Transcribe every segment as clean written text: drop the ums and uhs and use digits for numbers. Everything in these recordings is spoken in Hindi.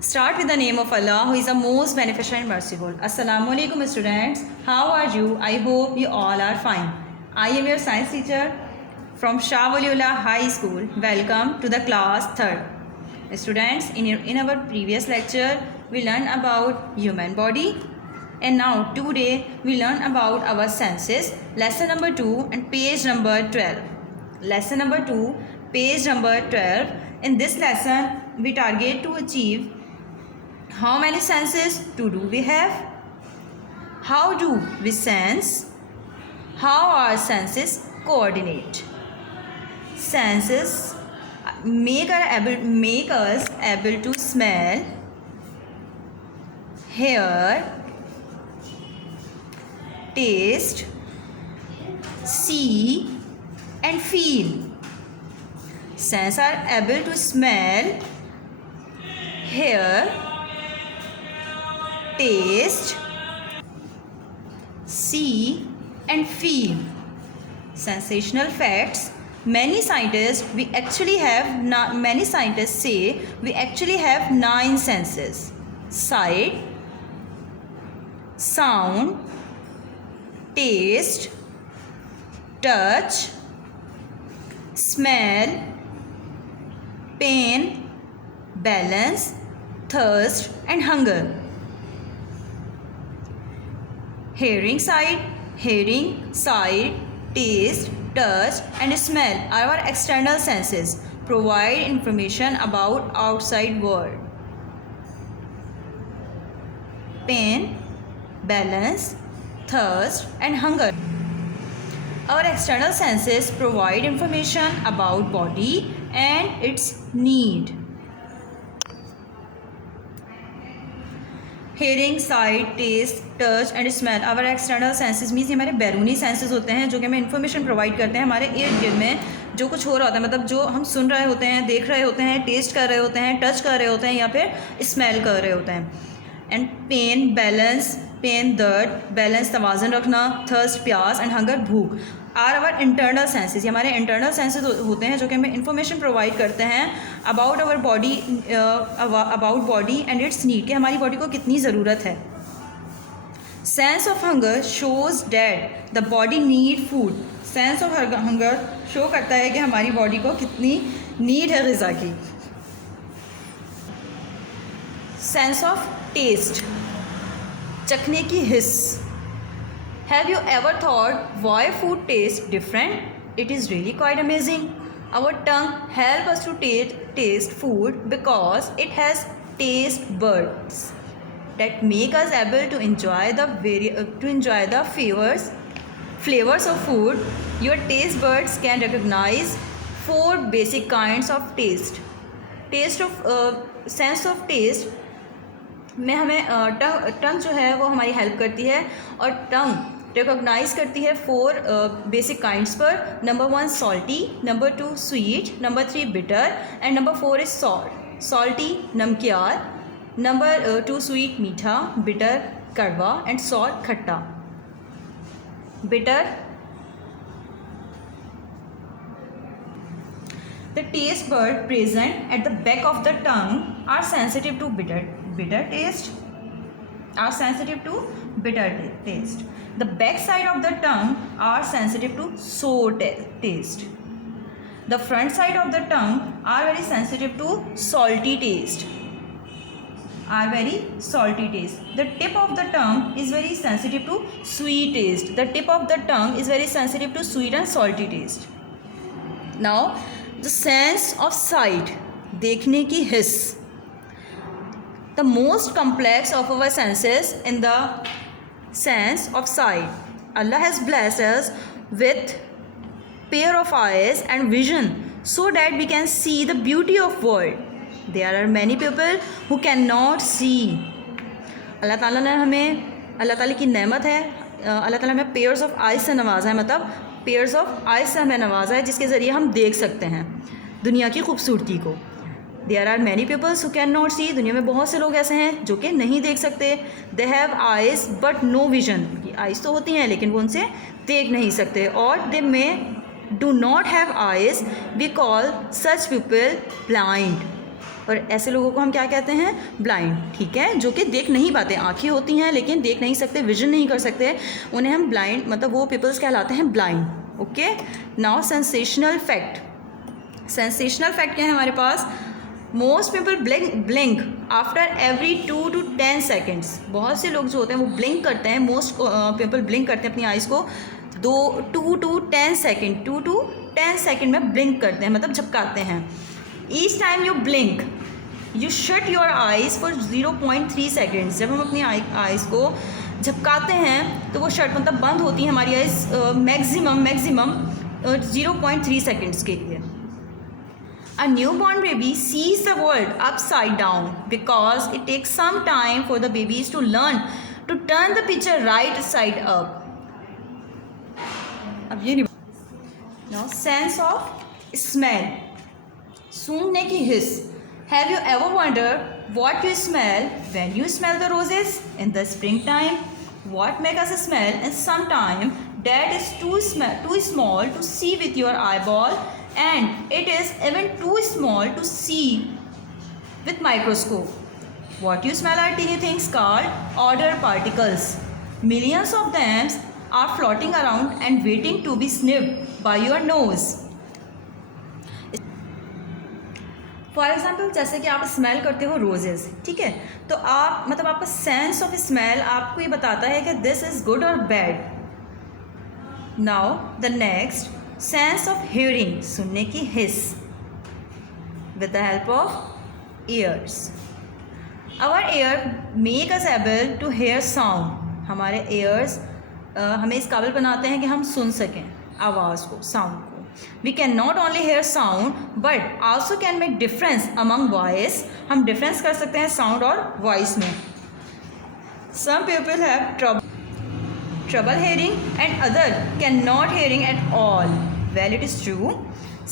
Start with the name of Allah, who is the most beneficent and merciful. Assalamu alaikum students. How are you? I hope you all are fine. I am your science teacher from Shah Waliullah High School. Welcome to the class 3rd. Students, in our previous lecture, we learned about human body. And now today we learn about our senses. Lesson number 2 and page number 12. Lesson number 2, page number 12. In this lesson, we target to achieve how many senses do we have? How do we sense? How our senses coordinate? Senses make us able to smell, hear, taste, see and feel. Senses are able to smell, hear, taste, see and feel. Sensational facts. Many scientists say we actually have 9 senses: sight, sound, taste, touch, smell, pain, balance, thirst and hunger. Hearing, sight, taste, touch and smell are our external senses. Provide information about outside world. Pain, balance, thirst and hunger. Our external senses provide information about body and its need. Hearing, sight, taste, touch and smell our external senses means हमारे बैरूनी सेंसेस होते हैं जो कि हमें इन्फॉर्मेशन प्रोवाइड करते हैं हमारे इर्द गिर्द में जो कुछ हो रहा होता है, मतलब जो हम सुन रहे होते हैं, देख रहे होते हैं, टेस्ट कर रहे होते हैं, टच कर रहे होते हैं या फिर स्मेल कर रहे होते हैं. एंड पेन, बैलेंस, पेन दर्द, बैलेंस तवाज़न रखना, थर्स्ट प्यास एंड हंगर भूख आर आवर इंटरनल सेंसेस. ये हमारे इंटरनल सेंसेस होते हैं जो कि हमें इन्फॉर्मेशन प्रोवाइड करते हैं about our body, about body and its need, कि हमारी बॉडी को कितनी ज़रूरत है. Sense of hunger shows that the body need food. Sense of hunger show करता है कि हमारी बॉडी को कितनी नीड है ग़िज़ा की. सेंस ऑफ टेस्ट, चखने की हिस्स. Have you ever thought why food tastes different? It is really quite amazing. Our tongue helps us to taste food because it has taste buds that make us able to enjoy the flavors of food. Your taste buds can recognize 4 basic kinds of taste. Sense of taste में हमें टंग जो है वो हमारी हेल्प करती है और टंग रिकॉग्नाइज करती है 4 बेसिक काइंड्स पर. Number 1 salty, number 2 sweet, number 3 bitter and number 4 is salt. Salty नमकियार, नंबर 2 स्वीट मीठा, बिटर कड़वा एंड सॉल्ट खट्टा. Bitter, the taste bud present at the back of the tongue are sensitive to bitter taste. The back side of the tongue are sensitive to sour taste. The front side of the tongue are very sensitive to salty taste. The tip of the tongue is very sensitive to sweet taste. And salty taste. Now, the sense of sight, देखने की हिस्स. The most complex of our senses in the sense of sight. Allah has blessed us with pair of eyes and vision so that we can see the beauty of world. There are many people who cannot see. अल्लाह ताला की नेमत है. अल्लाह ताला हमें पेयर्स ऑफ आइज से नवाजा है, मतलब पेयर्स ऑफ आइज से हमें नवाजा है जिसके ज़रिए हम देख सकते हैं दुनिया की खूबसूरती को. There are many peoples who can not see. दुनिया में बहुत से लोग ऐसे हैं जो कि नहीं देख सकते. They have eyes but no vision. Eyes तो होती हैं लेकिन वो उनसे देख नहीं सकते. और दे मे do not have eyes, we call such people blind. और ऐसे लोगों को हम क्या कहते हैं, ब्लाइंड, ठीक है, जो कि देख नहीं पाते, आँखें होती हैं लेकिन देख नहीं सकते, विजन नहीं कर सकते, उन्हें हम ब्लाइंड, मतलब वो पीपल्स कहलाते हैं blind. Okay, now sensational fact. Sensational fact क्या है हमारे पास, most people blink after every 2 to 10 seconds. बहुत से लोग जो होते हैं वो ब्लिंक करते हैं, मोस्ट पीपल ब्लिंक करते हैं अपनी आइज़ को 2 to 10 सेकेंड, 2 to 10 सेकेंड में ब्लिंक करते हैं, मतलब झपकाते हैं। Each time you blink you shut your eyes for 0.3 seconds. जब हम अपनी आइज़ को झपकाते हैं तो वो शट मतलब बंद होती है हमारी आइज़ मैक्सिमम 0.3 सेकेंड्स के लिए। A newborn baby sees the world upside down because it takes some time for the babies to learn to turn the picture right side up. अब ये now sense of smell, सूंघने की हिस। Have you ever wondered what you smell when you smell the roses in the springtime? What makes us smell? And sometimes that is too small to see with your eyeball. And it is even too small to see with microscope. What you smell are teeny things called odor particles. Millions of them are floating around and waiting to be sniffed by your nose. For example जैसे कि आप स्मेल करते हो रोजेज़, ठीक है, तो आप मतलब आपका सेंस ऑफ स्मेल आपको ये बताता है कि दिस इज़ गुड और bad. Now the next, sense of hearing, सुनने की हिस, with the help of ears. Our ear make us able to hear sound. हमारे ईयर्स हमें इस काबिल बनाते हैं कि हम सुन सकें आवाज़ को, साउंड को। We can not only hear sound but also can make difference among voice. हम डिफरेंस कर सकते हैं साउंड और वॉइस में। Some people have trouble hearing and other cannot hearing at all. Well, it is true.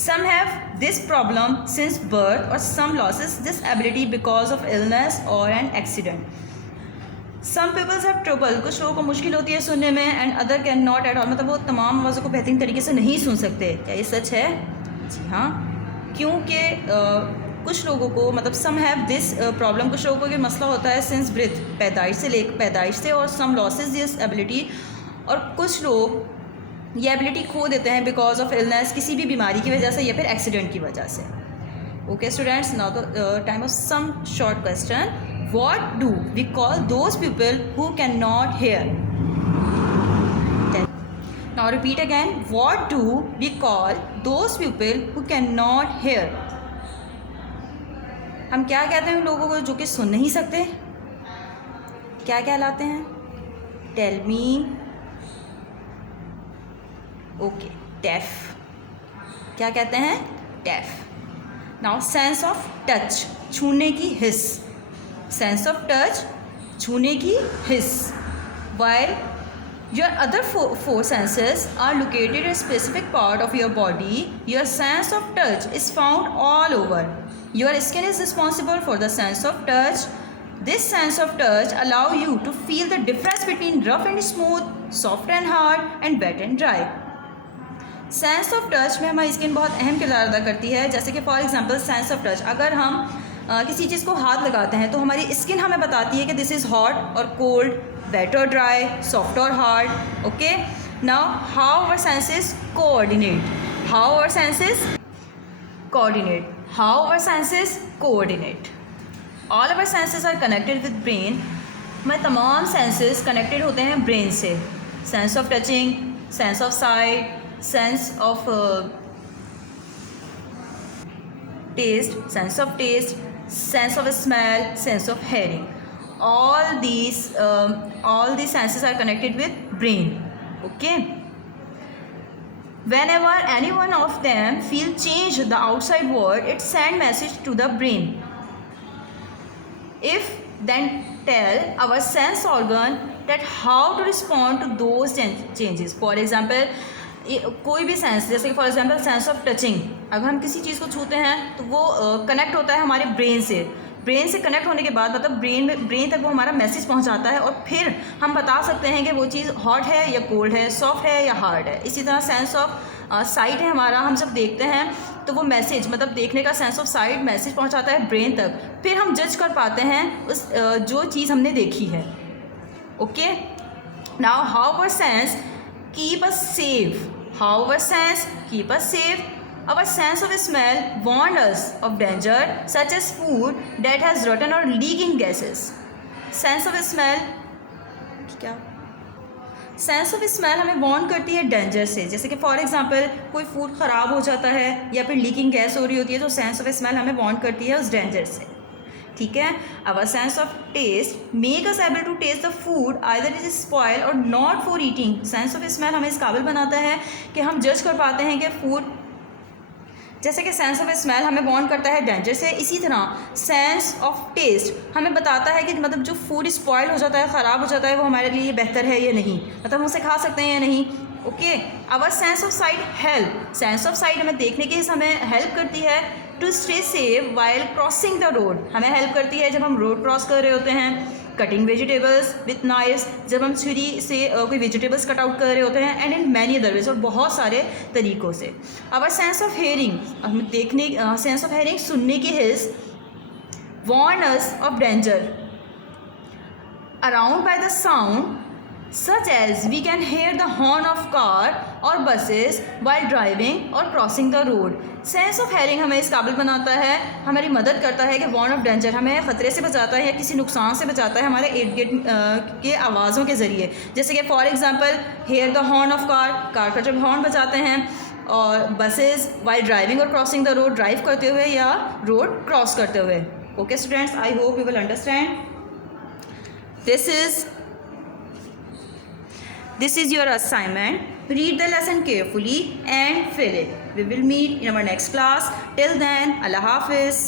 Some have this problem since birth or some loses this ability because of illness or an accident. Some people have trouble, कुछ लोगों को मुश्किल होती है सुनने में, and other cannot at all, मतलब वो तमाम आवाज़ों को बेहतरीन तरीके से नहीं सुन सकते। क्या ये सच है? जी हाँ, क्योंकि कुछ लोगों को मतलब सम हैव दिस प्रॉब्लम, कुछ लोगों को ये मसला होता है सिंस ब्रिथ, पैदाइश से, और सम लॉसेज दिस एबिलिटी, और कुछ लोग ये एबिलिटी खो देते हैं बिकॉज ऑफ इलनेस, किसी भी बीमारी की वजह से या फिर एक्सीडेंट की वजह से। Okay students, now the time of some short question. What do we call those people who can not hear? Now repeat again, what do we call those people who can not hear? हम क्या कहते हैं उन लोगों को जो कि सुन नहीं सकते? क्या कहलाते हैं? Tell me. Okay, deaf. क्या कहते हैं? Deaf. Now sense of touch, छूने की हिस। सेंस ऑफ टच, छूने की हिस। While your other four senses are located in a specific part of your body, your sense of touch is found all over. Your skin is responsible for the sense of touch. This sense of touch allow you to feel the difference between rough and smooth, soft and hard, and wet and dry. Sense of touch में हमारी स्किन बहुत अहम किरदार अदा करती है। जैसे कि for example sense of touch, अगर हम किसी चीज़ को हाथ लगाते हैं तो हमारी स्किन हमें बताती है कि दिस इज़ हॉट और कोल्ड, वेट और ड्राई, सॉफ्ट और hard. Okay, now how our senses coordinate, how our senses coordinate, how our senses coordinate. All our senses are connected with brain. हमारे तमाम सेंसेस कनेक्टेड होते हैं ब्रेन से। Sense of touching, sense of sight, sense of taste, sense of smell, sense of hearing. All these senses are connected with brain. Okay, whenever any one of them feel change the outside world, it send message to the brain. If then tell our sense organ that how to respond to those changes. For example, कोई भी सेंस, जैसे कि for example sense of touching, अगर हम किसी चीज़ को छूते हैं तो वो कनेक्ट होता है हमारे ब्रेन से। ब्रेन से कनेक्ट होने के बाद मतलब ब्रेन तक वो हमारा मैसेज पहुंचाता है, और फिर हम बता सकते हैं कि वो चीज़ हॉट है या कोल्ड है, सॉफ्ट है या हार्ड है। इसी तरह सेंस ऑफ साइट है हमारा, हम जब देखते हैं तो वो मैसेज मतलब देखने का सेंस ऑफ साइट मैसेज पहुंचाता है ब्रेन तक, फिर हम जज कर पाते हैं उस जो चीज़ हमने देखी है. Okay, now how our sense keep us safe. How our sense keep us safe. Our sense of smell warned us of danger such as food that has rotten or leaking gases. Sense of smell क्या? सेंस ऑफ स्मेल हमें वार्न करती है डेंजर से. जैसे कि फॉर एग्जांपल कोई फूड ख़राब हो जाता है या फिर लीकिंग गैस हो रही होती है, तो सेंस ऑफ स्मेल हमें वार्न करती है उस डेंजर से. ठीक है. Our sense of taste make us able to taste the food either it is spoil और not for eating. Sense of smell हमें इस काबिल बनाता है कि हम जज कर पाते हैं कि फूड, जैसे कि सेंस ऑफ स्मेल हमें वार्न करता है डेंजर से, इसी तरह सेंस ऑफ टेस्ट हमें बताता है कि मतलब जो फूड स्पॉइल हो जाता है, ख़राब हो जाता है, वो हमारे लिए बेहतर है या नहीं, मतलब हम उसे खा सकते हैं या नहीं. Okay. Our sense of sight help. Sense of sight हमें देखने की हमें हेल्प करती है to stay safe while crossing the road. हमें हेल्प करती है जब हम रोड क्रॉस कर रहे होते हैं. कटिंग वेजिटेबल्स विथ नाइफ्स, जब हम छुरी से कोई वेजिटेबल्स कट आउट कर रहे होते हैं. And in many other ways, और बहुत सारे तरीक़ों से. आवर सेंस ऑफ हेयरिंग, हम देखने सेंस ऑफ हेयरिंग सुनने की हिस्स warn us of danger around by the sound such as we can hear the horn of car or buses while driving or crossing the road. Sense of hearing हमें इस काबिल बनाता है, हमारी मदद करता है कि वार्न ऑफ डेंजर, हमें ख़तरे से बचाता है या किसी नुकसान से बचाता है हमारे इर्द गिर्द के आवाज़ों के ज़रिए. जैसे कि for example hear the horn of car, car का जब हॉर्न बजाते हैं, और बसेस वाइल ड्राइविंग और क्रॉसिंग द रोड, ड्राइव करते हुए या रोड क्रॉस करते हुए. Okay students, I hope you will understand. This is your assignment. Read the lesson carefully and fill it. We will meet in our next class. Till then, Allah Hafiz.